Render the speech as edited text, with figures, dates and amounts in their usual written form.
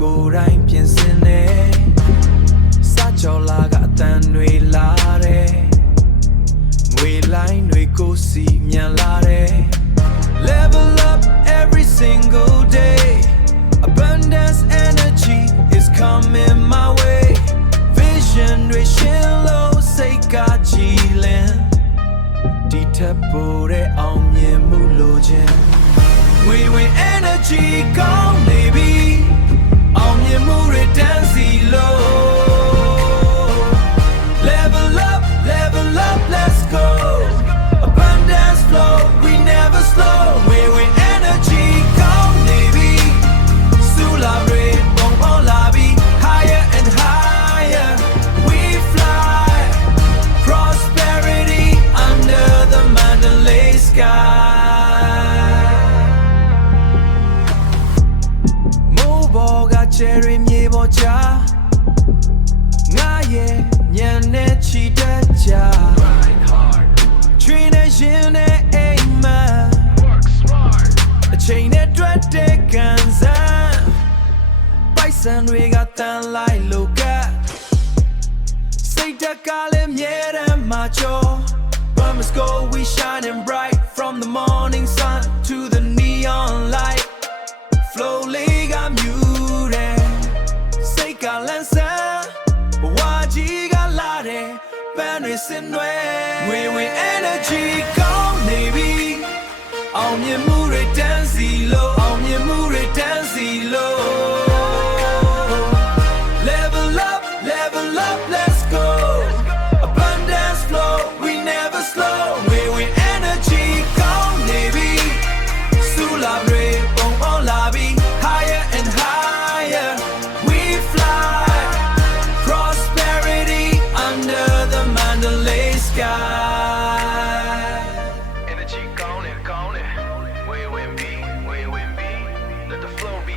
ကိုယ်တိုင်းပြင်ဆင်နေစာကြောလာကအတန်တွေလာတယ်ငွေလိုင်းတွေကိုစီမြန်လာတယ် Level up every single day Abundance energy is coming my way Vision တွေရှင်းလို့စိတ်ကကြည်လင်ဒီထက်ပိုတဲ့အောင်မြင်မှုလိုချင်ငွေဝင် energy ကောင်းနေပြီအောင်မြင်မှုတွေတန်းစီလို့ Level up let's go Abundance flow we never slow ငွေဝင် energy ကောင်းနေပြီစူလာရေပုံပေါ်လာပြီ higher and higher we fly prosperity under the Mandalay sky Cherry မြေပေါ်ချငါရဲ့ညံနဲ့ချီတက်ကြ Train နဲ့ရင်နဲ့အိမ်မအချိန်နဲ့တွေ့တဲ့ကန်စံပိုက်ဆံတွေကတန်လိုက်လို့ကစိတ်တက်ကလည်းမြဲတမ်းမှာကြော Promise go we shining bright from the morning sun to the neon light flow like a muse We energy come maybe On your mood dance low On your mood dance low Level up let's go Abundance flow we never slow We energy come maybe Sulabre bong on lobby higher and higher we fly prosperity under the Mandalay sky energy gone it we win be let the flow be